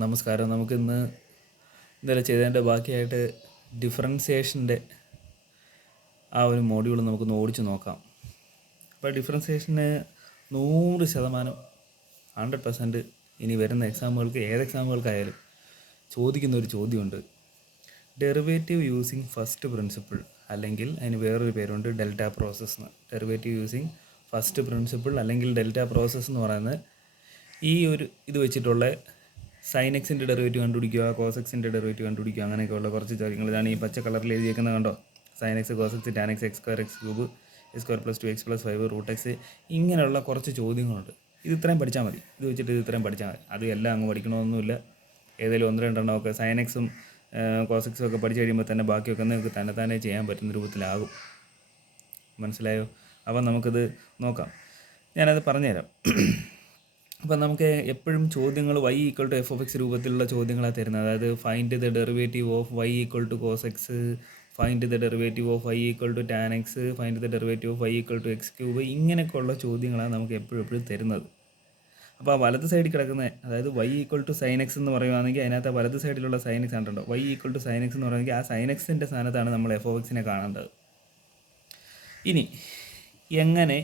നമസ്കാരം. നമുക്കിന്ന് ഇന്നലെ ചെയ്തതിൻ്റെ ബാക്കിയായിട്ട് ഡിഫറൻസിയേഷൻ്റെ ആ ഒരു മോഡ്യൂൾ നമുക്കൊന്ന് ഓടിച്ച് നോക്കാം. അപ്പോൾ ഡിഫറൻസിയേഷന് 100% 100% ഇനി വരുന്ന എക്സാമുകൾക്ക് ഏത് എക്സാമുകൾക്കായാലും ചോദിക്കുന്ന ഒരു ചോദ്യമുണ്ട്. ഡെറിവേറ്റീവ് യൂസിങ് ഫസ്റ്റ് പ്രിൻസിപ്പിൾ, അല്ലെങ്കിൽ അതിന് വേറൊരു പേരുണ്ട് ഡെൽറ്റ പ്രോസസ്സ് എന്ന്. ഡെറിവേറ്റീവ് യൂസിങ് ഫസ്റ്റ് പ്രിൻസിപ്പിൾ അല്ലെങ്കിൽ ഡെൽറ്റ പ്രോസസ്സ് എന്ന് പറയുന്നത് ഈ ഒരു ഇത് വെച്ചിട്ടുള്ള സൈൻ എക്സിൻ്റെ ഡെറിവേറ്റീവ് കണ്ടുപിടിക്കുക, കോസ് എക്സിൻ്റെ ഡെറിവേറ്റീവ് കണ്ടുപിടിക്കുക, അങ്ങനെയൊക്കെയുള്ള കുറച്ച് ചോദ്യങ്ങൾ. ഇതാണ് ഈ പച്ച കളറിൽ എഴുതിയേക്കുന്നത് കണ്ടോ. Sine x, cos x, tan x, x square, x cube, x square plus 2 x plus 5 root x, ഇങ്ങനെയുള്ള കുറച്ച് ചോദ്യങ്ങളുണ്ട്. ഇത് ഇത്രയും പഠിച്ചാൽ മതി. ഇത് വെച്ചിട്ട് ഇത് ഇത്രയും പഠിച്ചാൽ മതി. അത് എല്ലാം അങ്ങ് പഠിക്കണമെന്നൊന്നുമില്ല. ഏതെങ്കിലും 1-2 സൈൻ എക്സും കോസ് എക്സും ഒക്കെ പഠിച്ചു കഴിയുമ്പോൾ തന്നെ ബാക്കിയൊക്കെ നിങ്ങൾക്ക് തന്നെ ചെയ്യാൻ പറ്റുന്ന രൂപത്തിലാകും. മനസ്സിലായോ? അപ്പം നമുക്കിത് നോക്കാം. ഞാനത് പറഞ്ഞുതരാം. അപ്പം നമുക്ക് എപ്പോഴും ചോദ്യങ്ങൾ y equal to f of x രൂപത്തിലുള്ള ചോദ്യങ്ങളാണ് തരുന്നത്. അതായത് find the derivative of y equal to cos x, find the derivative of y equal to tan x, find the derivative of y equal to x cube, ഇങ്ങനെയൊക്കെയുള്ള ചോദ്യങ്ങളാണ് നമുക്ക് എപ്പോഴും തരുന്നത്. അപ്പോൾ ആ വലത് സൈഡിൽ കിടക്കുന്ന, അതായത് y equal to sine x എന്ന് പറയുകയാണെങ്കിൽ അതിനകത്ത് വലത് സൈഡിലുള്ള സൈൻ എക്സ് കണ്ടോ. y equal to sine x എന്ന് പറയുകയാണെങ്കിൽ ആ സൈൻ എക്സിൻ്റെ സ്ഥാനത്താണ് നമ്മൾ എഫ് ഓഫ് എക്സിനെ കാണേണ്ടത്. ഇനി എങ്ങനെ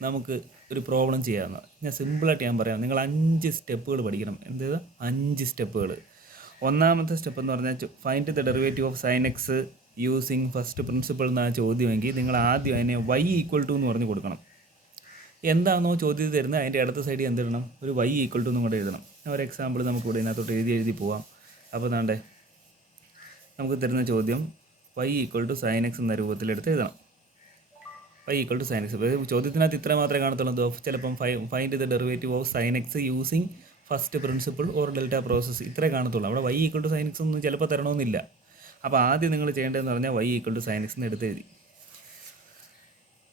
നമുക്ക് ഒരു പ്രോബ്ലം ചെയ്യാമെന്ന് ഞാൻ സിമ്പിളായിട്ട് ഞാൻ പറയാം. നിങ്ങൾ 5 സ്റ്റെപ്പുകൾ പഠിക്കണം. എന്ത് 5 സ്റ്റെപ്പുകൾ. ഒന്നാമത്തെ സ്റ്റെപ്പ് എന്ന് പറഞ്ഞാൽ find the derivative of sine x using first principle എന്നാണ് ചോദ്യമെങ്കിൽ നിങ്ങൾ ആദ്യം അതിനെ y ഈക്വൽ ടു എന്ന് പറഞ്ഞ് കൊടുക്കണം. എന്താണോ ചോദ്യം തരുന്നത് അതിൻ്റെ അടുത്ത സൈഡിൽ എന്തിടണം, ഒരു y ഈക്വൽ ടു എന്നും കൂടെ എഴുതണം. ഒരു എക്സാമ്പിൾ നമുക്കിവിടെ ഇതിനകത്തോട്ട് എഴുതി പോവാം. അപ്പോൾ താണ്ടേ നമുക്ക് തരുന്ന ചോദ്യം y equal to sine x എന്ന രൂപത്തിലെടുത്ത് എഴുതണം. y equal to sine x. ചോദ്യത്തിനകത്ത് ഇത്ര മാത്രമേ കാണത്തുള്ളൂ. ചിലപ്പം find the derivative of sine x using first principle or delta process, ഇത്രേ കാണത്തുള്ളൂ. അവിടെ y equal to sine x ഒന്നും ചിലപ്പോൾ തരണമെന്നില്ല. അപ്പോൾ ആദ്യം നിങ്ങൾ ചെയ്യേണ്ടതെന്ന് പറഞ്ഞാൽ y equal to sine x എന്ന് എടുത്ത് എഴുതി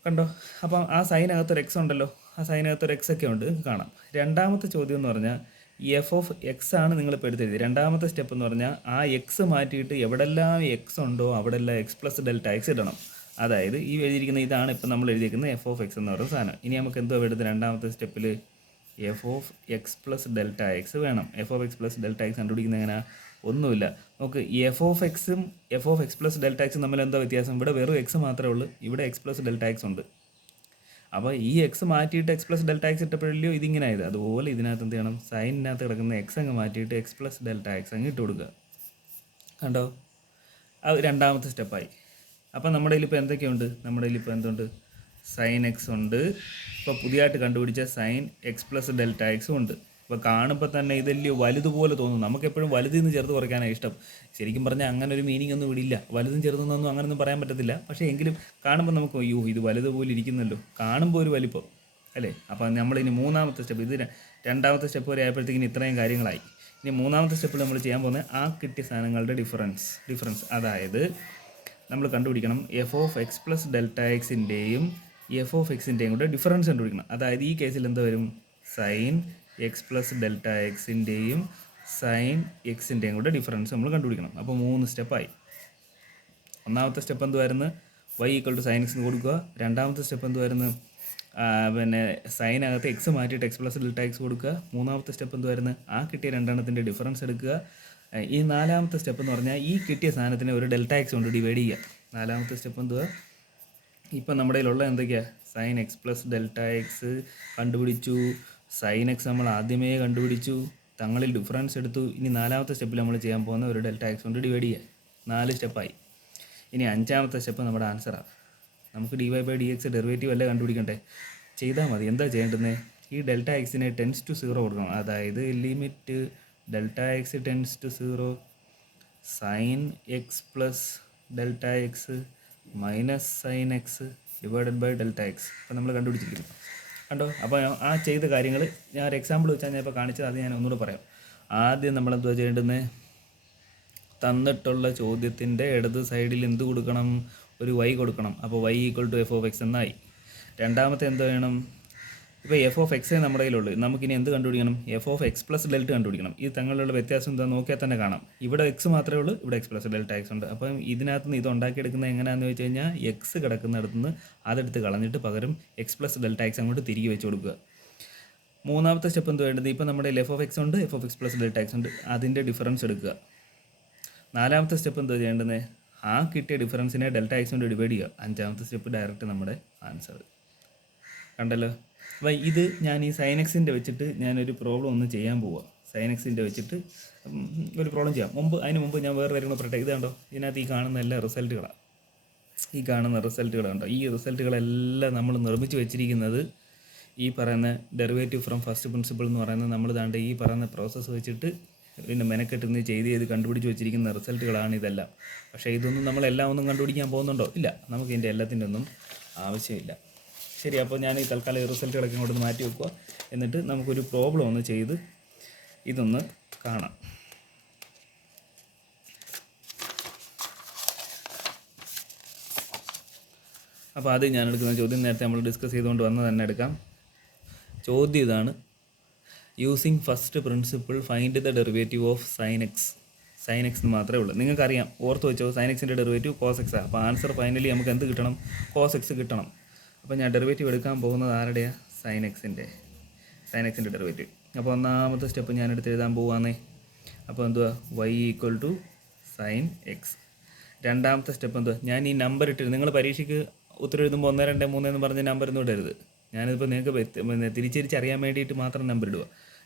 കണ്ടോ. അപ്പം ആ സൈനകത്തൊരു എക്സ് ഉണ്ടല്ലോ, ആ സൈനകത്തൊരു എക്സ് ഒക്കെ ഉണ്ട്, കാണാം. രണ്ടാമത്തെ ചോദ്യം എന്ന് പറഞ്ഞാൽ എഫ് ഓഫ് എക്സ് ആണ് നിങ്ങളിപ്പോൾ എടുത്തെഴുതി. രണ്ടാമത്തെ സ്റ്റെപ്പ് എന്ന് പറഞ്ഞാൽ ആ എക്സ് മാറ്റിയിട്ട് എവിടെല്ലാം എക്സ് ഉണ്ടോ അവിടെല്ലാം എക്സ് പ്ലസ് ഡെൽറ്റ എക്സ് ഇടണം. അതായത് ഈ എഴുതിയിരിക്കുന്ന ഇതാണ് ഇപ്പം നമ്മൾ എഴുതിയിരിക്കുന്നത് എഫ് ഓഫ് എക്സ് എന്ന് പറയുന്ന സാധനം. ഇനി നമുക്ക് എന്തോ എടുത്ത് രണ്ടാമത്തെ സ്റ്റെപ്പിൽ f of x plus delta x വേണം. F of x plus delta x കണ്ടുപിടിക്കുന്നത് എങ്ങനെ? ഒന്നുമില്ല. നമുക്ക് എഫ് ഓഫ് എക്സും f of x plus delta എക്സും തമ്മിൽ എന്താ വ്യത്യാസം? ഇവിടെ വെറും എക്സ് മാത്രമേ ഉള്ളൂ, ഇവിടെ എക്സ് പ്ലസ് ഡെൽറ്റ എക്സ് ഉണ്ട്. അപ്പോൾ ഈ എക്സ് മാറ്റിയിട്ട് എക്സ് പ്ലസ് ഡെൽറ്റ എക്സ് ഇട്ടപ്പോഴല്ലോ ഇതിങ്ങനെ ആയത്. അതുപോലെ ഇതിനകത്ത് എന്ത് ചെയ്യണം, സൈനിനകത്ത് കിടക്കുന്ന എക്സ് അങ്ങ് മാറ്റിയിട്ട് എക്സ് പ്ലസ് ഡെൽറ്റ എക്സ് അങ്ങ് ഇട്ട് കൊടുക്കുക. കണ്ടോ, അത് രണ്ടാമത്തെ സ്റ്റെപ്പായി. അപ്പം നമ്മുടെ കയ്യിലിപ്പോൾ എന്തൊക്കെയുണ്ട്? നമ്മുടെ കയ്യിലിപ്പോൾ എന്തുണ്ട്? സൈൻ എക്സ് ഉണ്ട്. ഇപ്പോൾ പുതിയതായിട്ട് കണ്ടുപിടിച്ച സൈൻ എക്സ് പ്ലസ് ഡെൽറ്റ എക്സും ഉണ്ട്. ഇപ്പോൾ കാണുമ്പോൾ തന്നെ ഇതല്ലേ വലുതുപോലെ തോന്നും. നമുക്കെപ്പോഴും വലുതിൽ നിന്ന് ചെറുത് കുറയ്ക്കാനാണ് ഇഷ്ടം. ശരിക്കും പറഞ്ഞാൽ അങ്ങനെ ഒരു മീനിങ് ഒന്നും ഇവിടെ ഇല്ല. വലുതും ചെറുതെന്നൊന്നും അങ്ങനെയൊന്നും പറയാൻ പറ്റത്തില്ല. പക്ഷേ എങ്കിലും കാണുമ്പോൾ നമുക്ക് അയ്യോ ഇത് വലുതുപോലെ ഇരിക്കുന്നല്ലോ, കാണുമ്പോൾ ഒരു വലിപ്പം അല്ലേ. അപ്പോൾ നമ്മളിനി മൂന്നാമത്തെ സ്റ്റെപ്പ്, ഇത് രണ്ടാമത്തെ സ്റ്റെപ്പ് വരെ ആയപ്പോഴത്തേക്കിന് ഇത്രയും കാര്യങ്ങളായി. ഇനി മൂന്നാമത്തെ സ്റ്റെപ്പിൽ നമ്മൾ ചെയ്യാൻ പോകുന്നത് ആ കിട്ടിയ സാധനങ്ങളുടെ ഡിഫറൻസ്, അതായത് നമ്മൾ കണ്ടുപിടിക്കണം f of x plus delta എക്സിൻ്റെയും എഫ് ഓഫ് എക്സിൻ്റെയും കൂടെ ഡിഫറൻസ് കണ്ടുപിടിക്കണം. അതായത് ഈ കേസിൽ എന്താ വരും, സൈൻ എക്സ് പ്ലസ് ഡെൽറ്റ എക്സിൻ്റെയും സൈൻ എക്സിൻ്റെയും കൂടെ ഡിഫറൻസ് നമ്മൾ കണ്ടുപിടിക്കണം. അപ്പോൾ 3 സ്റ്റെപ്പായി. ഒന്നാമത്തെ സ്റ്റെപ്പ് എന്തുവായിരുന്നു, y equal to sine x കൊടുക്കുക. രണ്ടാമത്തെ സ്റ്റെപ്പ് എന്തുവായിരുന്നു, പിന്നെ സൈനകത്ത് എക്സ് മാറ്റിയിട്ട് എക്സ് പ്ലസ് ഡെൽറ്റ എക്സ് കൊടുക്കുക. മൂന്നാമത്തെ സ്റ്റെപ്പ് എന്തുവായിരുന്നു, ആ കിട്ടിയ രണ്ടെണ്ണത്തിൻ്റെ ഡിഫറൻസ് എടുക്കുക. ഈ നാലാമത്തെ സ്റ്റെപ്പ് എന്ന് പറഞ്ഞാൽ ഈ കിട്ടിയ സാധനത്തിനെ ഒരു ഡെൽറ്റ എക്സ് കൊണ്ട് ഡിവൈഡ് ചെയ്യുക. നാലാമത്തെ സ്റ്റെപ്പ് എന്തുവാ, ഇപ്പം നമ്മുടെ കയ്യിലുള്ള എന്തൊക്കെയാണ്, sine x plus delta x കണ്ടുപിടിച്ചു, സൈൻ എക്സ് നമ്മൾ ആദ്യമേ കണ്ടുപിടിച്ചു, തങ്ങളിൽ ഡിഫറൻസ് എടുത്തു. ഇനി നാലാമത്തെ സ്റ്റെപ്പിൽ നമ്മൾ ചെയ്യാൻ പോകുന്ന ഒരു ഡെൽറ്റ എക്സ് കൊണ്ട് ഡിവൈഡ് ചെയ്യുക. 4 സ്റ്റെപ്പായി. ഇനി അഞ്ചാമത്തെ സ്റ്റെപ്പ് നമ്മുടെ ആൻസറാണ്. നമുക്ക് dy ബൈ dx ഡെറിവേറ്റീവ് അല്ലേ കണ്ടുപിടിക്കണ്ടേ, ചെയ്താൽ മതി. എന്താ ചെയ്യേണ്ടത്, ഈ ഡെൽറ്റ എക്സിനെ ടെൻസ് ടു 0 കൊടുക്കണം. അതായത് limit delta x tends to 0 sine x plus delta x minus sine x divided by delta x. അപ്പോൾ നമ്മൾ കണ്ടുപിടിച്ചിരിക്കുന്നു കണ്ടോ. അപ്പോൾ ആ ചെയ്ത കാര്യങ്ങൾ ഞാൻ ഒരു എക്സാമ്പിൾ വെച്ചാൽ ഞാൻ ഇപ്പോൾ കാണിച്ചത്, അത് ഞാൻ ഒന്നുകൂടെ പറയാം. ആദ്യം നമ്മളെന്തുവാ ചെയ്യേണ്ടത്, തന്നിട്ടുള്ള ചോദ്യത്തിൻ്റെ ഇടത് സൈഡിൽ എന്ത് കൊടുക്കണം, ഒരു y കൊടുക്കണം. അപ്പോൾ y equal to f of x എന്നായി. രണ്ടാമത്തെ എന്ത് വേണം, ഇപ്പോൾ എഫ് ഓഫ് എക്സേ നമ്മുടെ കയ്യിലുള്ളൂ. നമുക്കിനി എന്ത് കണ്ടുപിടിക്കണം, f of x plus delta കണ്ടുപിടിക്കണം. ഈ തങ്ങളിലുള്ള വ്യത്യാസം എന്താ നോക്കിയാൽ തന്നെ കാണാം. ഇവിടെ എക്സ് മാത്രമേ ഉള്ളൂ, ഇവിടെ എക്സ് പ്ലസ് ഡെൽറ്റ എക്സ് ഉണ്ട്. അപ്പം ഇതിനകത്ത് നിന്ന് ഇത് ഉണ്ടാക്കിയെടുക്കുന്നത് എങ്ങനെയാണെന്ന് വെച്ച് കഴിഞ്ഞാൽ എക്സ് കിടക്കുന്നിടത്ത് നിന്ന് അതെടുത്ത് കളഞ്ഞിട്ട് പകരം എക്സ് പ്ലസ് ഡെൽറ്റ എക്സ് അങ്ങോട്ട് തിരികെ വെച്ച് കൊടുക്കുക. മൂന്നാമത്തെ സ്റ്റെപ്പ് എന്ത് വേണ്ടത്? ഇപ്പോൾ നമ്മുടെ എഫ് ഓഫ് എക്സ് ഉണ്ട്, F of x plus delta X ഉണ്ട്, അതിൻ്റെ ഡിഫറൻസ് എടുക്കുക. നാലാമത്തെ സ്റ്റെപ്പ് എന്താ ചെയ്യേണ്ടത്? ആ കിട്ടിയ ഡിഫറൻസിനെ ഡെൽറ്റ എക്സ് കൊണ്ട് ഡിവൈഡ് ചെയ്യുക. അഞ്ചാമത്തെ സ്റ്റെപ്പ് ഡയറക്റ്റ് നമ്മുടെ ആൻസർ. കണ്ടല്ലോ. അപ്പോൾ ഇത് ഞാൻ ഈ സൈൻ എക്സിൻ്റെ വെച്ചിട്ട് ഞാനൊരു പ്രോബ്ലം ഒന്ന് ചെയ്യാൻ പോവുക. സൈൻ എക്സിൻ്റെ വെച്ചിട്ട് ഒരു പ്രോബ്ലം ചെയ്യാം. അതിന് മുമ്പ് ഞാൻ വേറെ കാര്യം കൂടെ പറയട്ടെ. ഇത് കണ്ടോ, ഇതിനകത്ത് ഈ കാണുന്ന എല്ലാ റിസൾട്ടുകളാണ്. ഈ കാണുന്ന റിസൾട്ടുകളുണ്ടോ, ഈ റിസൾട്ടുകളെല്ലാം നമ്മൾ നിർമ്മിച്ച് വെച്ചിരിക്കുന്നത് ഈ പറയുന്ന ഡെറിവേറ്റീവ് ഫ്രം ഫസ്റ്റ് പ്രിൻസിപ്പിൾ എന്ന് പറയുന്നത് നമ്മൾ ദാണ്ട് ഈ പറയുന്ന പ്രോസസ്സ് വെച്ചിട്ട് പിന്നെ മെനക്കെട്ടിരുന്ന് ചെയ്ത് കണ്ടുപിടിച്ച് വെച്ചിരിക്കുന്ന റിസൾട്ടുകളാണ് ഇതെല്ലാം. പക്ഷേ ഇതൊന്നും നമ്മളെല്ലാം ഒന്നും കണ്ടുപിടിക്കാൻ പോകുന്നുണ്ടോ? ഇല്ല, നമുക്ക് ഇതിൻ്റെ എല്ലാത്തിൻ്റെ ഒന്നും ആവശ്യമില്ല. ശരി, അപ്പോൾ ഞാൻ ഈ തൽക്കാലം ഈ റിസൾട്ടുകളൊക്കെ ഇങ്ങോട്ട് മാറ്റി വെക്കുക. എന്നിട്ട് നമുക്കൊരു പ്രോബ്ലം ഒന്ന് ചെയ്ത് ഇതൊന്ന് കാണാം. അപ്പോൾ ആദ്യം ഞാൻ എടുക്കുന്ന ചോദ്യം നേരത്തെ നമ്മൾ ഡിസ്കസ് ചെയ്തുകൊണ്ട് വന്നത് തന്നെ എടുക്കാം. ചോദ്യം ഇതാണ്: using first principle find the derivative of sine x. Sine x എന്ന് മാത്രമേ ഉള്ളൂ. നിങ്ങൾക്കറിയാം, ഓർത്ത് വെച്ചോ, സൈൻ എക്സിൻ്റെ ഡെറിവേറ്റീവ് കോസ് എക്സ് ആണ്. അപ്പോൾ ആൻസർ ഫൈനലി നമുക്ക് എന്ത് കിട്ടണം? കോസ് എക്സ് കിട്ടണം. അപ്പോൾ ഞാൻ ഡെറിവേറ്റീവ് എടുക്കാൻ പോകുന്നത് ആരുടെയാണ്? സൈൻ എക്സിൻ്റെ ഡെറിവേറ്റീവ്. അപ്പോൾ ഒന്നാമത്തെ സ്റ്റെപ്പ് ഞാൻ എടുത്ത് എഴുതാൻ പോവുകയാണേ. അപ്പോൾ എന്തുവാ? Y equal to sine x. രണ്ടാമത്തെ സ്റ്റെപ്പ് എന്തുവാ? ഞാൻ ഈ നമ്പർ ഇട്ടിരുന്നു. നിങ്ങൾ പരീക്ഷയ്ക്ക് ഉത്തരം എഴുതുമ്പോൾ 1, 2, 3 എന്ന് പറഞ്ഞ നമ്പർ ഒന്നും ഇടരുത്. ഞാനിപ്പോൾ നിങ്ങൾക്ക് തിരിച്ചറിയാൻ വേണ്ടിയിട്ട് മാത്രം നമ്പർ ഇടുക.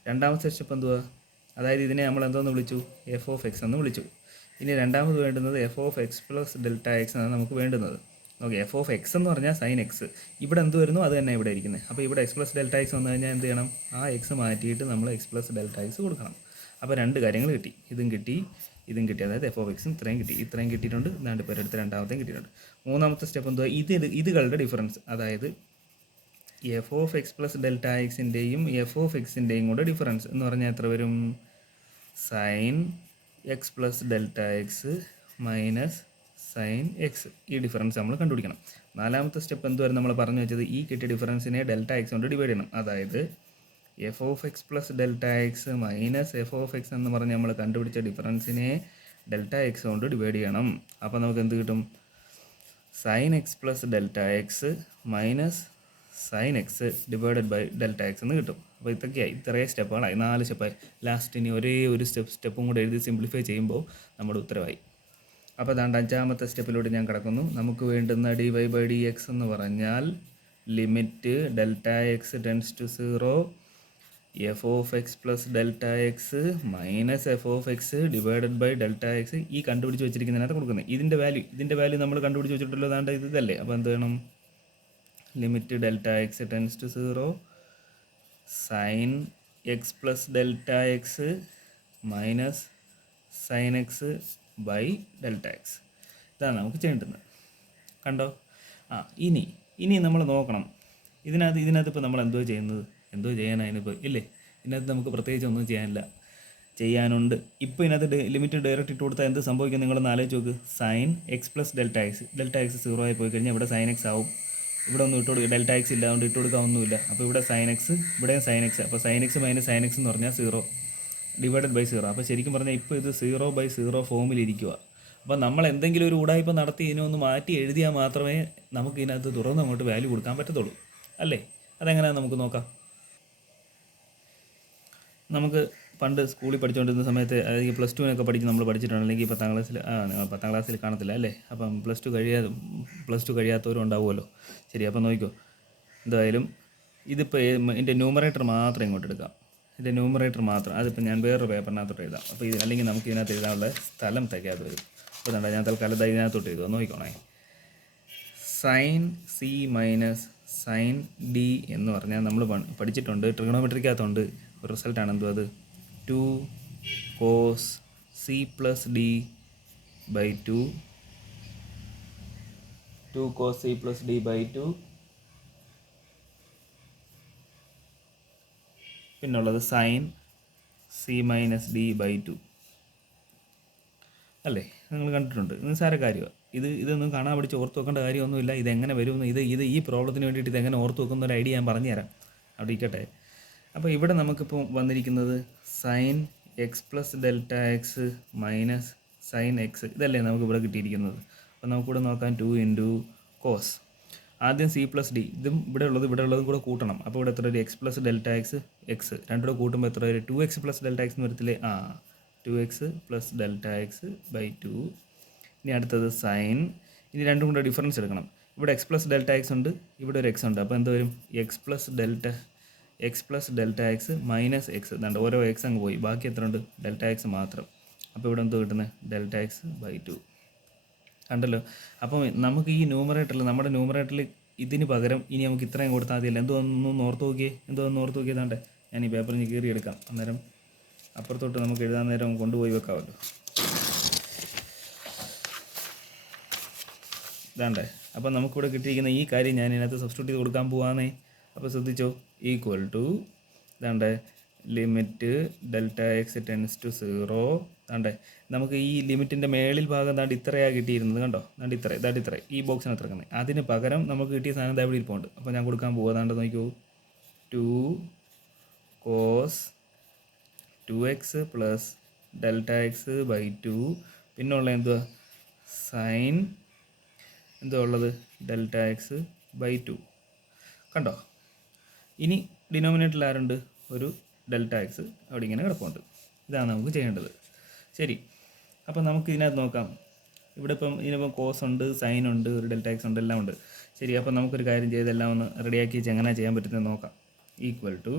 രണ്ടാമത്തെ സ്റ്റെപ്പ് എന്തുവാ? അതായത് ഇതിനെ നമ്മൾ എന്തോന്ന് വിളിച്ചു? എഫ് ഓഫ് എക്സ് എന്ന് വിളിച്ചു. ഇനി രണ്ടാമത് വേണ്ടുന്നത് F of x plus delta X എന്നാണ് നമുക്ക് വേണ്ടുന്നത്. ഓക്കെ, എഫ് ഓഫ് എക്സ് എന്ന് പറഞ്ഞാൽ സൈൻ എക്സ്. ഇവിടെ എന്ത് വരുന്നു അത് തന്നെ ഇവിടെ ഇരിക്കുന്നത്. അപ്പോൾ ഇവിടെ എക്സ് പ്ലസ് ഡെൽറ്റ എക്സ് വന്നു കഴിഞ്ഞാൽ എന്ത് ചെയ്യണം? ആ എക്സ് മാറ്റിയിട്ട് നമ്മൾ എക്സ് പ്ലസ് ഡെൽറ്റ എക്സ് കൊടുക്കണം. അപ്പോൾ രണ്ട് കാര്യങ്ങൾ കിട്ടി. ഇതും കിട്ടി. അതായത് എഫ് ഓഫ് എക്സും ഇത്രയും കിട്ടിയിട്ടുണ്ട്. എന്നാണ്ട് ഇപ്പോൾ അടുത്ത രണ്ടാമത്തെയും കിട്ടിയിട്ടുണ്ട്. മൂന്നാമത്തെ സ്റ്റെപ്പ് എന്തുവാ? ഇതുകളുടെ ഡിഫറൻസ്, അതായത് f of x plus delta എക്സിൻ്റെയും എഫ് ഓഫ് എക്സിൻ്റെയും കൂടെ ഡിഫറൻസ് എന്ന് പറഞ്ഞാൽ എത്ര വരും? Sine x plus delta x minus sine x. ഈ ഡിഫറൻസ് നമ്മൾ കണ്ടുപിടിക്കണം. നാലാമത്തെ സ്റ്റെപ്പ് എന്തുവരെ നമ്മൾ പറഞ്ഞു വെച്ചത്? ഈ കിട്ടിയ ഡിഫറൻസിനെ ഡെൽറ്റ എക്സ് കൊണ്ട് ഡിവൈഡ് ചെയ്യണം. അതായത് f of x plus delta x minus f of x എന്ന് പറഞ്ഞ് നമ്മൾ കണ്ടുപിടിച്ച ഡിഫറൻസിനെ ഡെൽറ്റ എക്സ് കൊണ്ട് ഡിവൈഡ് ചെയ്യണം. അപ്പോൾ നമുക്ക് എന്ത് കിട്ടും? Sine x plus delta x minus sine x divided by delta x എന്ന് കിട്ടും. അപ്പോൾ ഇത്രയും സ്റ്റെപ്പുകളായി, 4 സ്റ്റെപ്പായി. ലാസ്റ്റ് ഇനി ഒരേ ഒരു സ്റ്റെപ്പും കൂടെ എഴുതി സിംപ്ലിഫൈ ചെയ്യുമ്പോൾ നമ്മുടെ ഉത്തരവായി. അപ്പോൾ അതാണ്ട് അഞ്ചാമത്തെ സ്റ്റെപ്പിലൂടെ ഞാൻ കിടക്കുന്നു. നമുക്ക് വേണ്ടുന്ന d y by d x എന്ന് പറഞ്ഞാൽ limit delta x tends to 0 f of x plus delta x minus f of x divided by delta x. ഈ കണ്ടുപിടിച്ച് വെച്ചിരിക്കുന്നതിനകത്ത് കൊടുക്കുന്നത് ഇതിൻ്റെ വാല്യൂ നമ്മൾ കണ്ടുപിടിച്ച് വെച്ചിട്ടുള്ളൂ. അതാണ്ട് ഇതല്ലേ. അപ്പോൾ എന്ത് വേണം? Limit delta x tends to 0 sine x plus delta x minus sine x by delta x. ഇതാണ് നമുക്ക് ചെയ്യേണ്ടത്. കണ്ടോ? ഇനി നമ്മൾ നോക്കണം. ഇതിനകത്ത് ഇപ്പോൾ നമ്മൾ എന്തോ ചെയ്യാനായിപ്പോൾ ഇല്ലേ? ഇതിനകത്ത് നമുക്ക് പ്രത്യേകിച്ച് ഒന്നും ചെയ്യാനുണ്ട്. ഇപ്പോൾ ഇതിനകത്ത് ലിമിറ്റ് ഡയറക്റ്റ് ഇട്ട് കൊടുത്താൽ എന്ത് സംഭവിക്കും? നിങ്ങളൊന്ന് ആലോചിച്ച് നോക്ക്. Sine x plus delta x 0 ആയി പോയി കഴിഞ്ഞാൽ ഇവിടെ സൈൻ എക്സ് ആവും. ഇവിടെ ഒന്നും ഇട്ട് കൊടുക്കുക, ഡെൽറ്റ എക്സ് ഇല്ലാതുകൊണ്ട് ഇട്ട് കൊടുക്കാനൊന്നുമില്ല. അപ്പോൾ ഇവിടെ സൈൻ എക്സ്, ഇവിടെയും സൈൻ എക്സ്. അപ്പോൾ sine x minus sine x എന്ന് പറഞ്ഞാൽ 0 ഡിവൈഡഡ് ബൈ 0. അപ്പോൾ ശരിക്കും പറഞ്ഞാൽ ഇപ്പോൾ ഇത് 0/0 ഫോമിലിരിക്കുക. അപ്പോൾ നമ്മൾ എന്തെങ്കിലും ഒരു ഉടായ്പ നടത്തി ഇതിനൊന്ന് മാറ്റി എഴുതിയാൽ മാത്രമേ നമുക്ക് ഇതിനകത്ത് തുറന്ന് അങ്ങോട്ട് വാല്യൂ കൊടുക്കാൻ പറ്റത്തുള്ളൂ, അല്ലേ? അതെങ്ങനെയാണെന്ന് നമുക്ക് നോക്കാം. നമുക്ക് പണ്ട് സ്കൂളിൽ പഠിച്ചുകൊണ്ടിരുന്ന സമയത്ത്, അതായത് +2 പഠിച്ച് നമ്മൾ പഠിച്ചിട്ടുണ്ട്, അല്ലെങ്കിൽ 10ാം ക്ലാസ്സിൽ കാണത്തില്ല അല്ലേ? അപ്പം +2 കഴിയാത്തവരും ഉണ്ടാവുമല്ലോ. ശരി, അപ്പം നോക്കിക്കോ. എന്തായാലും ഇതിപ്പോൾ ഇതിൻ്റെ ന്യൂമറേറ്റർ മാത്രം ഇങ്ങോട്ട് എടുക്കാം. ഇതിൻ്റെ ന്യൂമറേറ്റർ മാത്രം, അതിപ്പോൾ ഞാൻ വേറൊരു പേപ്പറിനകത്തോട്ട് എഴുതാം. അപ്പോൾ അല്ലെങ്കിൽ നമുക്ക് ഇതിനകത്ത് എഴുതാനുള്ള സ്ഥലം തികയാതെ വരും. അപ്പോൾ എന്താ, ഞാൻ തൽക്കാലം ഇതിനകത്തോട്ട് എഴുതുക. നോക്കിക്കോണേ. Sine c minus sine d എന്ന് പറഞ്ഞാൽ നമ്മൾ പഠിച്ചിട്ടുണ്ട്, ട്രിഗണോമെട്രിക്കകത്തുണ്ട് ഒരു റിസൾട്ടാണ്. എന്തോ അത് 2 cos c plus d by 2 cos c plus d by 2 പിന്നുള്ളത് sine c minus d by 2 അല്ലേ? നിങ്ങൾ കണ്ടിട്ടുണ്ട്. നിസ്സാര കാര്യമാണ് ഇതൊന്നും കാണാൻ പഠിച്ച് ഓർത്ത് വെക്കേണ്ട കാര്യമൊന്നുമില്ല. ഇതെങ്ങനെ വരുമെന്ന് ഈ പ്രോബ്ലത്തിന് വേണ്ടിയിട്ട് ഇതെങ്ങനെ ഓർത്ത് വെക്കുന്ന ഒരു ഐഡിയ ഞാൻ പറഞ്ഞുതരാം. അവിടെ ഇരിക്കട്ടെ. അപ്പോൾ ഇവിടെ നമുക്കിപ്പോൾ വന്നിരിക്കുന്നത് sine x plus delta x minus sine x, ഇതല്ലേ നമുക്കിവിടെ കിട്ടിയിരിക്കുന്നത്. അപ്പോൾ നമുക്കിവിടെ നോക്കാം 2 × cos. ആദ്യം സി പ്ലസ് ഡി ഇതും ഇവിടെ ഉള്ളതും കൂടെ കൂട്ടണം. അപ്പോൾ ഇവിടെ എത്ര ഒരു X plus delta X X രണ്ടും കൂടെ കൂട്ടുമ്പോൾ എത്ര ഒരു 2x പ്ലസ് ഡെൽറ്റ എക്സ് എന്ന് വരത്തില്ലേ? 2x plus delta x by 2. ഇനി അടുത്തത് സൈൻ. ഇനി രണ്ടും കൂടെ ഡിഫറൻസ് എടുക്കണം. ഇവിടെ എക്സ് പ്ലസ് ഡെൽറ്റ എക്സ് ഉണ്ട്, ഇവിടെ ഒരു എക്സ് ഉണ്ട്. അപ്പോൾ എന്ത് വരും? X plus delta x minus X. ഇതാണ്ട് ഓരോ എക്സ് അങ്ങ് പോയി, ബാക്കി എത്ര ഉണ്ട്? ഡെൽറ്റ എക്സ് മാത്രം. അപ്പോൾ ഇവിടെ എന്തോ കിട്ടുന്നത്? ഡെൽറ്റ എക്സ് ബൈ 2 കണ്ടല്ലോ. അപ്പം നമുക്ക് ഈ ന്യൂമറേറ്ററിൽ, നമ്മുടെ ന്യൂമറേറ്ററിൽ ഇതിന് പകരം ഇനി നമുക്ക് ഇത്രയും കൊടുത്താൽ മതിയല്ല. എന്തോന്ന് ഓർത്ത് നോക്കിയേ താണ്ടെ. ഞാൻ ഈ പേപ്പറിൽ നിന്ന് കീറി എടുക്കാം, അന്നേരം അപ്പുറത്തോട്ട് നമുക്ക് എഴുതാൻ നേരം കൊണ്ടുപോയി വെക്കാമല്ലോ. ഇതാണ്ടേ. അപ്പം നമുക്കിവിടെ കിട്ടിയിരിക്കുന്ന ഈ കാര്യം ഞാൻ ഇതിനകത്ത് സബ്സ്റ്റിറ്റ്യൂട്ട് ചെയ്ത് കൊടുക്കാൻ പോവാന്നേ. അപ്പോൾ ശ്രദ്ധിച്ചോ, ഈക്വൽ ടു ഇതാണ്ടേ limit delta x tends to 0. താണ്ടേ നമുക്ക് ഈ ലിമിറ്റിൻ്റെ മേളിൽ ഭാഗം താണ്ട് ഇത്രയാണ് കിട്ടിയിരുന്നത്. കണ്ടോ, ഇത്ര ഈ ബോക്സിന് ഇറക്കുന്നത്. അതിന് പകരം നമുക്ക് കിട്ടിയ സാധനം ഇതാ ഇവിടെ ഇരിപ്പുണ്ട്. അപ്പോൾ ഞാൻ കൊടുക്കാൻ പോവാ. താണ്ട് നോക്കൂ, 2 cos 2x plus delta x by 2. പിന്നുള്ള എന്തുവാ? സൈൻ എന്തുവാ ഉള്ളത്? Delta x by 2. കണ്ടോ. ഇനി ഡിനോമിനേറ്ററിൽ ആരുണ്ട്? ഒരു ഡെൽറ്റ എക്സ് അവിടെ ഇങ്ങനെ കിടപ്പുണ്ട്. ഇതാണ് നമുക്ക് ചെയ്യേണ്ടത്. ശരി, അപ്പം നമുക്ക് ഇതിനകത്ത് നോക്കാം. ഇവിടെ ഇതിനിപ്പം കോസ് ഉണ്ട്, സൈൻ ഉണ്ട്, ഒരു ഡെൽറ്റ എക്സ് ഉണ്ട്, എല്ലാം ഉണ്ട്. ശരി, അപ്പം നമുക്കൊരു കാര്യം ചെയ്തെല്ലാം ഒന്ന് റെഡിയാക്കി വെച്ച് എങ്ങനെ ചെയ്യാൻ പറ്റുന്നത് നോക്കാം. Equal to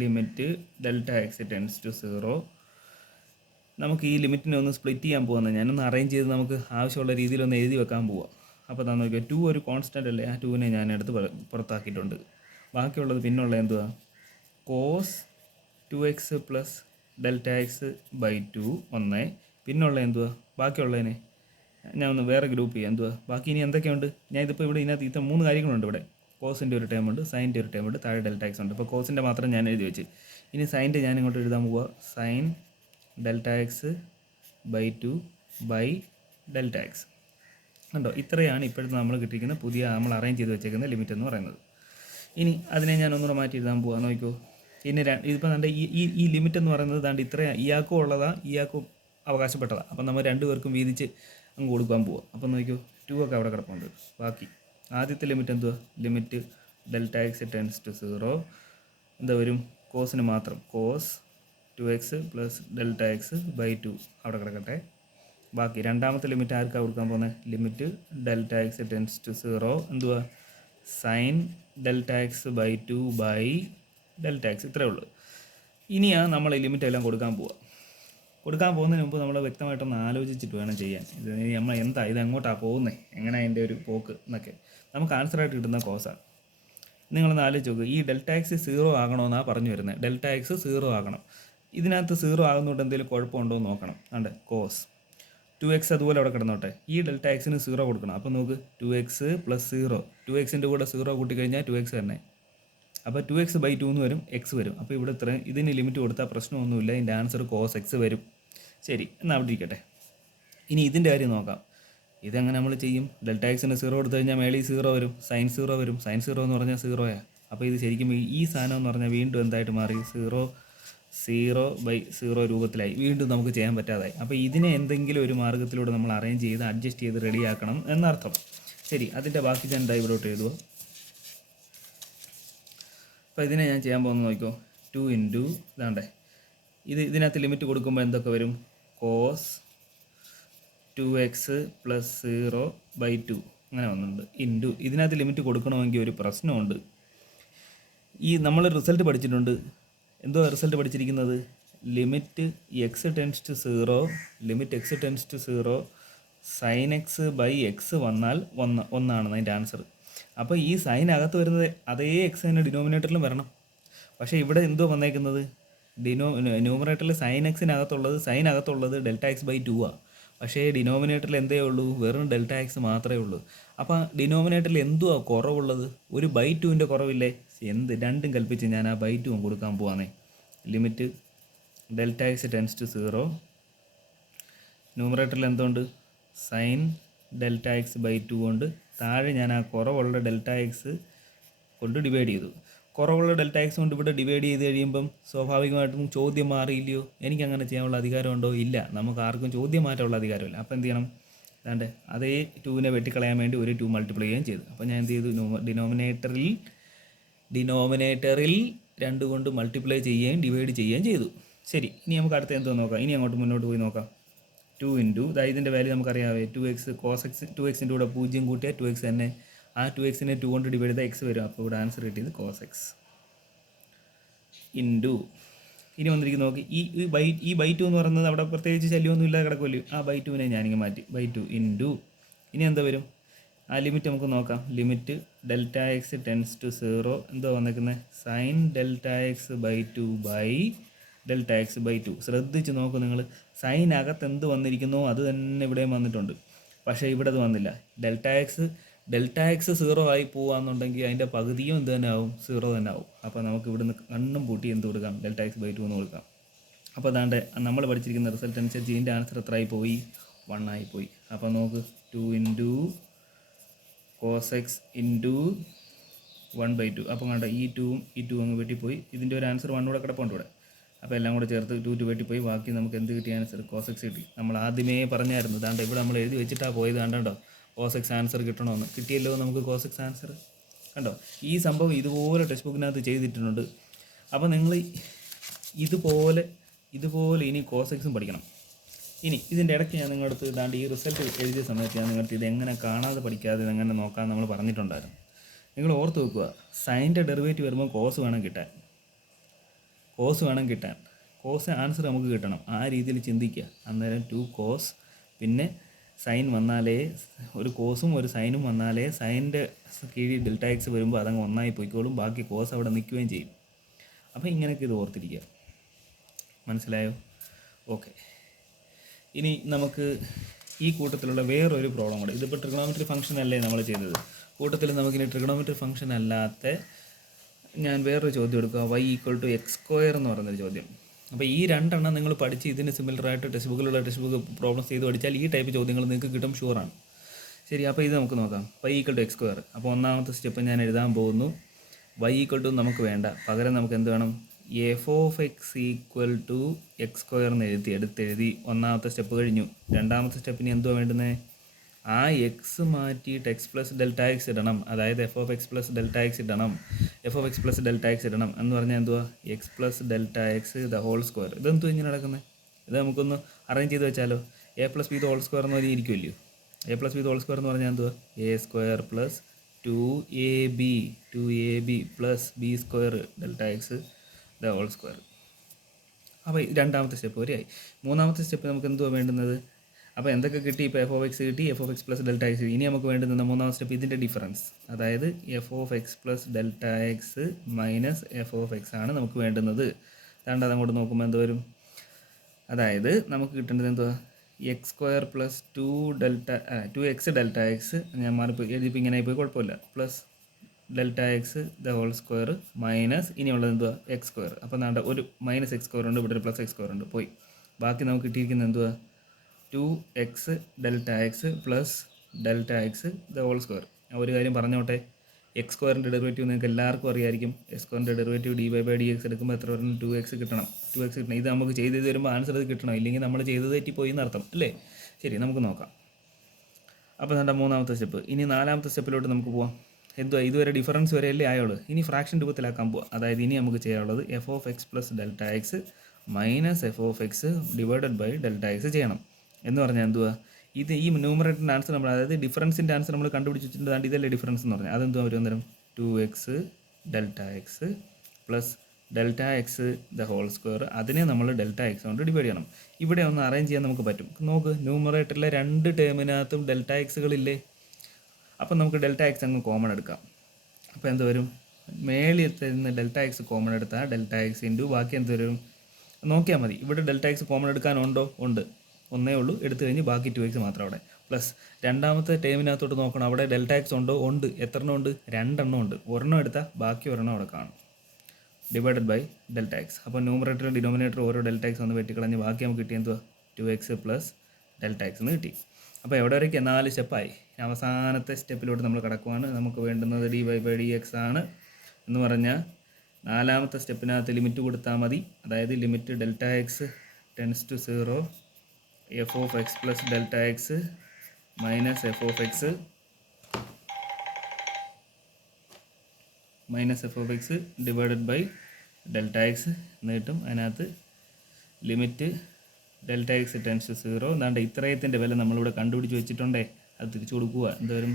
limit delta x tends to 0. നമുക്ക് ഈ ലിമിറ്റിനെ ഒന്ന് സ്പ്ലിറ്റ് ചെയ്യാൻ പോകുന്നത്, ഞാനൊന്ന് അറേഞ്ച് ചെയ്ത് നമുക്ക് ആവശ്യമുള്ള രീതിയിലൊന്ന് എഴുതി വെക്കാൻ പോവാം. അപ്പോൾ താൻ നോക്കിയാൽ 2 ഒരു കോൺസ്റ്റൻ്റ് അല്ലേ, ആ 2നെ ഞാൻ എടുത്ത് പുറത്താക്കിയിട്ടുണ്ട്. ബാക്കിയുള്ളത് പിന്നുള്ള എന്തുവാ? Cos 2x plus delta x by 2 1. പിന്നുള്ള എന്തുവാ? ബാക്കിയുള്ളതിനെ ഞാൻ ഒന്ന് വേറെ ഗ്രൂപ്പ് ചെയ്യാം. എന്തുവാ ബാക്കി? ഇനി എന്തൊക്കെയുണ്ട്? ഞാൻ ഇതിപ്പോൾ ഇവിടെ ഇതിനകത്ത് 3 കാര്യങ്ങളുണ്ട്. ഇവിടെ കോസിൻ്റെ ഒരു ടേം ഉണ്ട്, സൈൻ്റെ ഒരു ടേം ഉണ്ട്, താഴെ ഡെൽറ്റ എക്സ് ഉണ്ട്. അപ്പോൾ കോസിൻ്റെ മാത്രം ഞാൻ എഴുതി വെച്ച്. ഇനി സൈൻ്റെ ഞാൻ ഇങ്ങോട്ട് എഴുതാൻ പോവുക. Sine delta x by 2 by delta x. കണ്ടോ, ഇത്രയാണ് ഇപ്പോഴത്തെ നമ്മൾ കിട്ടിയിരിക്കുന്ന പുതിയ നമ്മൾ അറേഞ്ച് ചെയ്ത് വെച്ചേക്കുന്ന ലിമിറ്റ് എന്ന് പറയുന്നത്. ഇനി അതിനെ ഞാൻ ഒന്നുകൂടെ മാറ്റി എഴുതാൻ പോകാൻ നോക്കിക്കോ. ഇനി ഇതിപ്പോൾ നമ്മുടെ ഈ ലിമിറ്റ് എന്ന് പറയുന്നത് ദാണ്ട് ഇത്രയാണ്. ഇയാൾക്കും ഉള്ളതാണ്, ഇയാൾക്കും അവകാശപ്പെട്ടതാണ്. അപ്പം നമ്മൾ രണ്ടുപേർക്കും വീതിച്ച് അങ്ങ് കൊടുക്കാൻ പോവാം. അപ്പം നോക്കിക്കോ, 2 ഒക്കെ അവിടെ കിടപ്പുണ്ട്. ബാക്കി ആദ്യത്തെ ലിമിറ്റ് എന്തുവാ? Limit delta x tends to 0 എന്താ വരും? കോസിന് മാത്രം cos 2x plus delta x by 2 അവിടെ കിടക്കട്ടെ. ബാക്കി രണ്ടാമത്തെ ലിമിറ്റ് ആർക്കാണ് കൊടുക്കാൻ പോകുന്നത്? Limit delta x tends to 0 എന്തുവാ? Sine delta x by 2 by delta x. ഇത്രയേ ഉള്ളൂ. ഇനിയാണ് നമ്മൾ ഈ ലിമിറ്റ് എല്ലാം കൊടുക്കാൻ പോകുന്നതിന് മുമ്പ് നമ്മൾ വ്യക്തമായിട്ടൊന്ന് ആലോചിച്ചിട്ട് വേണം ചെയ്യാൻ. ഇത് നമ്മൾ ഇത് എങ്ങോട്ടാണ് പോകുന്നത്, എങ്ങനെ അതിൻ്റെ ഒരു പോക്ക് എന്നൊക്കെ. നമുക്ക് ആൻസറായിട്ട് കിട്ടുന്ന കോസാണ്. നിങ്ങളൊന്ന് ആലോചിച്ച് നോക്കുക. ഈ ഡെൽറ്റ എക്സ് 0 ആകണമെന്നാണ് പറഞ്ഞു വരുന്നത്. ഡെൽറ്റ എക്സ് 0 ആകണം. ഇതിനകത്ത് 0 ആകുന്നതുകൊണ്ട് എന്തെങ്കിലും കുഴപ്പമുണ്ടോ എന്ന് നോക്കണം. അതെ, കോസ് 2x അതുപോലെ അവിടെ കിടന്നോട്ടെ. ഈ ഡെൽറ്റ എക്സിന് 0 കൊടുക്കണം. അപ്പോൾ നമുക്ക് 2x പ്ലസ് 0, 2xൻ്റെ കൂടെ 0 കൂട്ടിക്കഴിഞ്ഞാൽ 2x തന്നെ. അപ്പോൾ 2x ബൈ 2 എന്ന് വരും, x വരും. അപ്പോൾ ഇവിടെ ഇതിന് ലിമിറ്റ് കൊടുത്താൽ പ്രശ്നമൊന്നുമില്ല. ഇതിൻ്റെ ആൻസർ കോസ് x വരും. ശരി, എന്നാൽ അവിടെ ഇരിക്കട്ടെ. ഇനി ഇതിൻ്റെ കാര്യം നോക്കാം. ഇതെങ്ങനെ നമ്മൾ ചെയ്യും? ഡെൽറ്റ എക്സിന് 0 കൊടുത്തു കഴിഞ്ഞാൽ മേളിൽ 0 വരും, സൈൻ 0 വരും. സൈൻ 0 എന്ന് പറഞ്ഞാൽ 0യാണ്. അപ്പോൾ ഇത് ശരിക്കും ഈ സാധനം എന്ന് പറഞ്ഞാൽ വീണ്ടും എന്തായിട്ട് മാറി? 0 ബൈ 0 രൂപത്തിലായി. വീണ്ടും നമുക്ക് ചെയ്യാൻ പറ്റാതായി. അപ്പോൾ ഇതിനെ എന്തെങ്കിലും ഒരു മാർഗ്ഗത്തിലൂടെ നമ്മൾ അറേഞ്ച് ചെയ്ത് അഡ്ജസ്റ്റ് ചെയ്ത് റെഡിയാക്കണം എന്നർത്ഥം. ശരി, അതിൻ്റെ ബാക്കി ഞാൻ എന്താ ഇവിടോട്ട് എഴുതുക. അപ്പോൾ ഇതിനെ ഞാൻ ചെയ്യാൻ പോകുന്നത് നോക്കിക്കോ. 2 ഇൻറ്റു ഇതാണ്ടേ, ഇതിനകത്ത് ലിമിറ്റ് കൊടുക്കുമ്പോൾ എന്തൊക്കെ വരും? കോസ് 2x പ്ലസ് 0 ബൈ 2 അങ്ങനെ വന്നിട്ടുണ്ട്. ഇൻറ്റു ഇതിനകത്ത് ലിമിറ്റ് കൊടുക്കണമെങ്കിൽ ഒരു പ്രശ്നമുണ്ട്. നമ്മൾ റിസൾട്ട് പഠിച്ചിട്ടുണ്ട്. എന്തോ റിസൾട്ട് പഠിച്ചിരിക്കുന്നത്? Limit x tends to 0 sine x by x വന്നാൽ 1 ആണ് അതിൻ്റെ ആൻസർ. അപ്പോൾ ഈ സൈൻ അകത്ത് വരുന്നത് അതേ എക്സ് തന്നെ ഡിനോമിനേറ്ററിലും വരണം. പക്ഷേ ഇവിടെ എന്തോ വന്നേക്കുന്നത്? ന്യൂമറേറ്ററിൽ സൈൻ അകത്തുള്ളത് ഡെൽറ്റ എക്സ് ബൈ 2 ആണ്. പക്ഷേ ഡിനോമിനേറ്ററിൽ എന്തേ ഉള്ളൂ? വെറും ഡെൽറ്റ എക്സ് മാത്രമേ ഉള്ളൂ. അപ്പോൾ ഡിനോമിനേറ്ററിൽ എന്തുവാ കുറവുള്ളത്? ഒരു ബൈ 2ൻ്റെ കുറവില്ലേ? രണ്ടും കൽപ്പിച്ച് ഞാൻ ആ ബൈ 2 കൊടുക്കാൻ പോവാന്നേ. Limit delta x tends to 0 ന്യൂമറേറ്ററിൽ എന്തുകൊണ്ട്? സൈൻ ഡെൽറ്റ എക്സ് ബൈ 2 കൊണ്ട് താഴെ ഞാൻ ആ കുറവുള്ള ഡെൽറ്റ എക്സ് കൊണ്ട് ഡിവൈഡ് ചെയ്തു. കുറവുള്ള ഡെൽറ്റ എക്സ് കൊണ്ട് ഇവിടെ ഡിവൈഡ് ചെയ്ത് കഴിയുമ്പം സ്വാഭാവികമായിട്ടും ചോദ്യം മാറിയില്ലയോ? എനിക്കങ്ങനെ ചെയ്യാനുള്ള അധികാരമുണ്ടോ? ഇല്ല. നമുക്ക് ആർക്കും ചോദ്യം മാറ്റാനുള്ള അധികാരമില്ല. അപ്പോൾ എന്ത് ചെയ്യണം? അതാണ്ട് അതേ 2നെ വെട്ടിക്കളയാൻ വേണ്ടി ഒരു 2 മൾട്ടിപ്ലൈ ചെയ്യുകയും ചെയ്തു. അപ്പോൾ ഞാൻ എന്ത് ചെയ്തു, ഡിനോമിനേറ്ററിൽ 2 കൊണ്ട് മൾട്ടിപ്ലൈ ചെയ്യുകയും ഡിവൈഡ് ചെയ്യുകയും ചെയ്തു. ശരി, ഇനി നമുക്ക് അടുത്ത എന്തോ നോക്കാം. ഇനി അങ്ങോട്ട് മുന്നോട്ട് പോയി നോക്കാം. 2 ഇൻറ്റു ഇതിൻ്റെ വാല്യൂ നമുക്കറിയാമേ 2x cos x, 2xൻ്റെ കൂടെ 0 കൂട്ടിയാൽ 2x തന്നെ. ആ 2xനെ 2 കൊണ്ട് ഡിവൈഡ് ചെയ്താൽ x വരും. അപ്പോൾ ഇവിടെ ആൻസർ കിട്ടിയത് cos x ഇൻറ്റു. ഇനി വന്നിരിക്കും നോക്കി, ഈ ബൈ 2 എന്ന് പറയുന്നത് അവിടെ പ്രത്യേകിച്ച് ശല്യമൊന്നും ഇല്ലാതെ കിടക്കുമല്ലോ. ആ ബൈ 2നെ ഞാനിങ്ങനെ മാറ്റി ബൈ 2 ഇൻറ്റു. ഇനി എന്താ വരും, ആ ലിമിറ്റ് നമുക്ക് നോക്കാം. Limit delta x tends to 0 എന്തോ വന്നിരിക്കുന്നത്, sine delta x by 2 by delta x by 2. ശ്രദ്ധിച്ച് നോക്കും നിങ്ങൾ, സൈനകത്ത് എന്ത് വന്നിരിക്കുന്നോ അത് തന്നെ ഇവിടെയും വന്നിട്ടുണ്ട്. പക്ഷേ ഇവിടെ അത് വന്നില്ല. ഡെൽറ്റ എക്സ് 0 ആയി പോവാന്നുണ്ടെങ്കിൽ അതിൻ്റെ പകുതിയും എന്ത് തന്നെ ആവും, 0 തന്നെ ആവും. അപ്പോൾ നമുക്ക് ഇവിടുന്ന് കണ്ണും പൂട്ടി എന്ത് കൊടുക്കാം, ഡെൽറ്റ എക്സ് ബൈ 2 എന്ന് കൊടുക്കാം. അപ്പോൾ അതാണ്ട് നമ്മൾ പഠിച്ചിരിക്കുന്ന റിസൾട്ട് അനുസരിച്ച് ഇതിൻ്റെ ആൻസർ എത്ര ആയിപ്പോയി, 1 ആയിപ്പോയി. അപ്പോൾ നോക്ക്, 2 ഇൻറ്റു കോസ് എക്സ് ഇൻറ്റു 1/2. അപ്പോൾ കണ്ട ഈ 2 അങ്ങ് വെട്ടിപ്പോയി. ഇതിൻ്റെ ഒരു ആൻസർ 1 കൂടെ കിടപ്പുണ്ട് ഇവിടെ. അപ്പോൾ എല്ലാം കൂടെ ചേർത്ത് 2 വെട്ടിപ്പോയി. ബാക്കി നമുക്ക് എന്ത് കിട്ടിയ ആൻസർ, കോസ് എക്സ് കിട്ടി. നമ്മൾ ആദ്യമേ പറഞ്ഞായിരുന്നു, ദാണ്ട് ഇവിടെ നമ്മൾ എഴുതി വെച്ചിട്ടാണ് പോയത്. കണ്ടോ, കോസ് എക്സ് ആൻസർ കിട്ടണമെന്ന്. കിട്ടിയല്ലോ നമുക്ക് കോസ് എക്സ് ആൻസർ. കണ്ടോ, ഈ സംഭവം ഇതുപോലെ ടെക്സ്റ്റ് ബുക്കിനകത്ത് ചെയ്തിട്ടുണ്ട്. അപ്പോൾ നിങ്ങൾ ഇതുപോലെ ഇനി കോസ് എക്സും പഠിക്കണം. ഇനി ഇതിൻ്റെ ഇടയ്ക്ക് ഞാൻ നിങ്ങളടുത്ത് ദാണ്ട് ഈ റിസൾട്ട് എഴുതിയ സമയത്ത് ഞാൻ നിങ്ങൾക്ക് ഇത് എങ്ങനെ കാണാതെ പഠിക്കാതെ എങ്ങനെ നോക്കാൻ നമ്മൾ പറഞ്ഞിട്ടുണ്ടായിരുന്നു. നിങ്ങൾ ഓർത്ത് വെക്കുക, സൈൻ്റെ ഡെറിവേറ്റീവ് വരുമ്പോൾ കോസ് വേണം കിട്ടാൻ. കോസ് ആൻസർ നമുക്ക് കിട്ടണം. ആ രീതിയിൽ ചിന്തിക്കുക. അന്നേരം 2 കോസ്, പിന്നെ സൈൻ വന്നാലേ, ഒരു കോസും ഒരു സൈനും വന്നാലേ സൈൻ്റെ കീഴിൽ ഡെൽറ്റ എക്സ് വരുമ്പോൾ അതങ്ങ് 1 ആയി പോയിക്കോളും. ബാക്കി കോസ് അവിടെ നിൽക്കുകയും ചെയ്യും. അപ്പോൾ ഇങ്ങനെയൊക്കെ ഇത് ഓർത്തിരിക്കുക. മനസ്സിലായോ? ഓക്കെ. ഇനി നമുക്ക് ഈ കൂട്ടത്തിലുള്ള വേറൊരു പ്രോബ്ലം കൂടെ. ഇതിപ്പോൾ ട്രിഗണോമെട്രി ഫംഗ്ഷൻ അല്ലേ നമ്മൾ ചെയ്തത്. കൂട്ടത്തിൽ നമുക്കിനി ട്രിഗണോമെട്രി ഫംഗ്ഷൻ അല്ലാത്ത ഞാൻ വേറൊരു ചോദ്യം എടുക്കുക. y=x² എന്ന് പറയുന്നൊരു ചോദ്യം. അപ്പോൾ ഈ 2 എണ്ണം നിങ്ങൾ പഠിച്ച് ഇതിന് സിമിലറായിട്ട് ടെക്സ്റ്റ് ബുക്ക് പ്രോബ്ലംസ് ചെയ്ത് പഠിച്ചാൽ ഈ ടൈപ്പ് ചോദ്യങ്ങൾ നിങ്ങൾക്ക് കിട്ടും, ഷുവറാണ്. ശരി, അപ്പോൾ ഇത് നമുക്ക് നോക്കാം. y=x². അപ്പോൾ ഒന്നാമത്തെ സ്റ്റെപ്പ് ഞാൻ എഴുതാൻ പോകുന്നു. y= നമുക്ക് വേണ്ട, പകരം നമുക്ക് എന്ത് വേണം, f(x) എന്ന് എടുത്തെഴുതി ഒന്നാമത്തെ സ്റ്റെപ്പ് കഴിഞ്ഞു. രണ്ടാമത്തെ സ്റ്റെപ്പിന് എന്തുവാ വേണ്ടുന്നത്, ആ എക്സ് മാറ്റിയിട്ട് x പ്ലസ് ഡെൽറ്റ എക്സ് ഇടണം. അതായത് f(x പ്ലസ് ഡെൽറ്റ എക്സ് ഇടണം. എന്ന് പറഞ്ഞാൽ എന്തുവാ, x plus delta x the whole square. ഇതെന്തു ഇങ്ങനെ നടക്കുന്നത്, ഇത് നമുക്കൊന്ന് അറേഞ്ച് ചെയ്ത് വെച്ചാലോ. a+b ദ ഹോൾ സ്ക്വയർ എന്ന് പറഞ്ഞാൽ ഇരിക്കുമല്ലോ. a+b ദ ഹോൾ സ്ക്വയർ എന്ന് പറഞ്ഞാൽ എന്തുവാ, a² plus 2ab plus b² delta x the whole square. അപ്പോൾ രണ്ടാമത്തെ സ്റ്റെപ്പ് വരെയായി. മൂന്നാമത്തെ സ്റ്റെപ്പ് നമുക്ക് എന്തുവാ വേണ്ടുന്നത്, അപ്പോൾ എന്തൊക്കെ കിട്ടി, ഇപ്പോൾ f(x) കിട്ടി, f(x പ്ലസ് ഡെൽറ്റ എക്സ്. ഇനി നമുക്ക് വേണ്ടുന്ന മൂന്നാമത്തെ സ്റ്റെപ്പ് ഇതിൻ്റെ ഡിഫറൻസ്, അതായത് f(x plus delta x minus f(x) ആണ് നമുക്ക് വേണ്ടുന്നത്. അതുകൊണ്ട് അതങ്ങോട്ട് നോക്കുമ്പോൾ എന്ത് വരും, അതായത് നമുക്ക് കിട്ടേണ്ടത് എന്തുവാ, x² plus 2x delta X, ഞാൻ മാറിപ്പോയി എഴുതിപ്പോൾ ഇങ്ങനെ ആയിപ്പോയി, കുഴപ്പമില്ല, plus delta x the whole square minus ഇനിയുള്ളത് എന്തുവാ, x². അപ്പോൾ എന്താ ഒരു മൈനസ് x² ഉണ്ട്, ഇവിടെ ഒരു പ്ലസ് x² ഉണ്ട്, പോയി. ബാക്കി നമുക്ക് കിട്ടിയിരിക്കുന്നത് എന്തുവാ, 2x delta x plus delta x the whole square. ഒരു കാര്യം പറഞ്ഞോട്ടെ, x² ഡെറിവേറ്റീവ് നിങ്ങൾക്ക് എല്ലാവർക്കും അറിയാമായിരിക്കും. x² ഡെറിവേറ്റീവ് dy/dx എടുക്കുമ്പോൾ എത്ര വരണം, 2x കിട്ടണം. ഇത് നമുക്ക് ചെയ്ത് വരുമ്പോൾ ആൻസർ ഇത് കിട്ടണം, ഇല്ലെങ്കിൽ നമ്മൾ ചെയ്തത് തെറ്റിപ്പോയി എന്നർത്ഥം അല്ലേ. ശരി, നമുക്ക് നോക്കാം. അപ്പോൾ നമ്മുടെ മൂന്നാമത്തെ സ്റ്റെപ്പ്. ഇനി നാലാമത്തെ സ്റ്റെപ്പിലോട്ട് നമുക്ക് പോവാം. എന്തുവാ, ഇതുവരെ ഡിഫറൻസ് വരെ അല്ലേ ആയുള്ളൂ. ഇനി ഫ്രാക്ഷൻ രൂപത്തിലാക്കാൻ പോവാം. അതായത് ഇനി നമുക്ക് ചെയ്യാനുള്ളത് f(x plus delta x minus f(x divided by delta x ചെയ്യണം. എന്ന് പറഞ്ഞാൽ എന്തുവാ, ഇത് ഈ ന്യൂമറേറ്ററിൻ്റെ ആൻസർ നമ്മൾ, അതായത് ഡിഫറൻസിൻ്റെ ആൻസർ നമ്മൾ കണ്ടുപിടിച്ചിട്ടുണ്ട്. ഇതല്ലേ ഡിഫറൻസ് എന്ന് പറഞ്ഞാൽ, അതെന്തുവാ ഒരു അന്നേരം 2x delta x plus delta x the whole square. അതിനെ നമ്മൾ ഡെൽറ്റ എക്സ് കൊണ്ട് ഡിവൈഡ് ചെയ്യണം. ഇവിടെ ഒന്ന് അറേഞ്ച് ചെയ്യാൻ നമുക്ക് പറ്റും. നോക്ക്, ന്യൂമറേറ്ററിലെ 2 ടേമിനകത്തും ഡെൽറ്റ എക്സുകളില്ലേ. അപ്പം നമുക്ക് ഡെൽറ്റ എക്സ് അങ്ങ് കോമൺ എടുക്കാം. അപ്പോൾ എന്ത് വരും, മേളിൽ തരുന്ന ഡെൽറ്റ എക്സ് കോമൺ എടുത്താൽ ഡെൽറ്റ എക്സ് ഇൻറ്റു ബാക്കി എന്ത് വരും നോക്കിയാൽ മതി. ഇവിടെ ഡെൽറ്റ എക്സ് കോമൺ എടുക്കാനുണ്ടോ, ഉണ്ട്, ഒന്നേ ഉള്ളൂ. എടുത്തു കഴിഞ്ഞ് ബാക്കി 2x മാത്രം അവിടെ. പ്ലസ് രണ്ടാമത്തെ ടേമിനകത്തോട്ട് നോക്കണം, അവിടെ ഡെൽറ്റ എക്സ് ഉണ്ടോ, ഉണ്ട്. എത്ര എണ്ണം ഉണ്ട്, 2 എണ്ണം ഉണ്ട്. ഒരെണ്ണം എടുത്താൽ ബാക്കി ഒരെണ്ണം അവിടെ കാണും, ഡിവൈഡഡ് ബൈ ഡെൽറ്റ എക്സ്. അപ്പോൾ ന്യൂമറേറ്റർ ഡിനോമിനേറ്റർ ഓരോ ഡെൽറ്റ എക്സ് ഒന്ന് വെട്ടിക്കളഞ്ഞ് ബാക്കി നമുക്ക് കിട്ടിയ എന്തുവാ, 2x പ്ലസ് ഡെൽറ്റ എക്സ് എന്ന് കിട്ടി. അപ്പോൾ എവിടെ വരയ്ക്ക് 4 സ്റ്റെപ്പായി. അവസാനത്തെ സ്റ്റെപ്പിലോട്ട് നമ്മൾ കിടക്കുവാണ്. നമുക്ക് വേണ്ടുന്നത് dy/dx ആണ്. എന്ന് പറഞ്ഞാൽ നാലാമത്തെ സ്റ്റെപ്പിനകത്ത് ലിമിറ്റ് കൊടുത്താൽ മതി. അതായത് limit delta x tends to 0 f(x plus delta x minus f of x divided by delta x എന്ന് കിട്ടും. അതിനകത്ത് ലിമിറ്റ് ഡെൽറ്റ എക്സ് ടെൻസ് 0. എന്താണ്ട് ഇത്രയത്തിൻ്റെ വില നമ്മളിവിടെ കണ്ടുപിടിച്ച് വെച്ചിട്ടുണ്ടേ, അത് തിരിച്ചു കൊടുക്കുക. എന്തോരും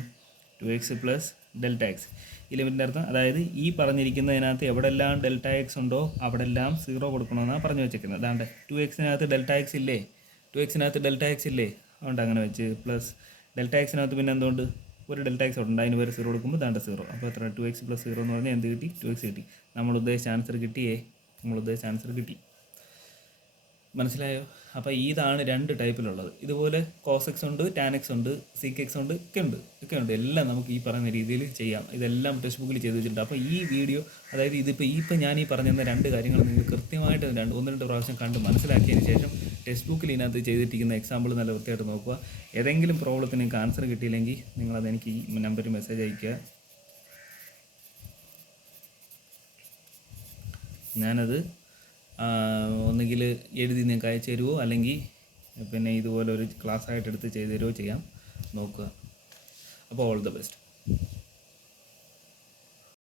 2x പ്ലസ് ഡെൽറ്റ എക്സ്. ഈ ലിമിറ്റിൻ്റെ അർത്ഥം അതായത് ഈ പറഞ്ഞിരിക്കുന്നതിനകത്ത് എവിടെല്ലാം ഡെൽറ്റ എക്സ് ഉണ്ടോ അവിടെല്ലാം 0 കൊടുക്കണമെന്നാണ് പറഞ്ഞു വെച്ചിരിക്കുന്നത്. അതാണ്ട് 2x ഡെൽറ്റ എക്സ് ഇല്ലേ, 2x ഡെൽറ്റ എക്സ് ഇല്ലേ, അതുകൊണ്ട് അങ്ങനെ വെച്ച് പ്ലസ് ഡെൽറ്റ എക്സിനകത്ത് പിന്നെ എന്തുകൊണ്ട് ഒരു ഡെൽറ്റ എക്സ് ഉണ്ട്, അതിന് വരെ 0 കൊടുക്കുമ്പോൾ ദാണ്ട് 0. അപ്പോൾ എത്ര 2x പ്ലസ് 0 എന്ന് പറഞ്ഞാൽ എന്ത് കിട്ടി? 2x കിട്ടി. നമ്മൾ ഉദ്ദേശിച്ച ആൻസർ കിട്ടി. മനസ്സിലായോ? അപ്പോൾ ഇതാണ് 2 ടൈപ്പിലുള്ളത്. ഇതുപോലെ കോസ് എക്സ് ഉണ്ട്, ടാൻ എക്സ് ഉണ്ട്, സീക്ക് എക്സ് ഉണ്ട്, ഒക്കെ ഉണ്ട്. എല്ലാം നമുക്ക് ഈ പറയുന്ന രീതിയിൽ ചെയ്യാം. ഇതെല്ലാം ടെക്സ്റ്റ് ബുക്കിൽ ചെയ്ത് വെച്ചിട്ടുണ്ട്. അപ്പോൾ ഈ വീഡിയോ, അതായത് ഇപ്പം ഞാൻ ഈ പറഞ്ഞിരുന്ന 2 കാര്യങ്ങൾ നിങ്ങൾ കൃത്യമായിട്ട് 1-2 പ്രാവശ്യം കണ്ട് മനസ്സിലാക്കിയതിന് ശേഷം ടെക്സ്റ്റ് ബുക്കിൽ ഇതിനകത്ത് ചെയ്തിരിക്കുന്ന എക്സാമ്പിൾ നല്ല വൃത്തിയായിട്ട് നോക്കുക. ഏതെങ്കിലും പ്രോബ്ലത്തിന് നിങ്ങൾക്ക് ആൻസർ കിട്ടിയില്ലെങ്കിൽ നിങ്ങളത് എനിക്ക് ഈ നമ്പറിൽ മെസ്സേജ് അയയ്ക്കുക. ഞാനത് ഒന്നുകിൽ എഴുതി നിങ്ങൾക്ക് അയച്ചു തരുമോ, അല്ലെങ്കിൽ പിന്നെ ഇതുപോലെ ഒരു ക്ലാസ്സായിട്ട് എടുത്ത് ചെയ്തു തരുമോ ചെയ്യാം. നോക്കുക. അപ്പോൾ ഓൾ ദ ബെസ്റ്റ്.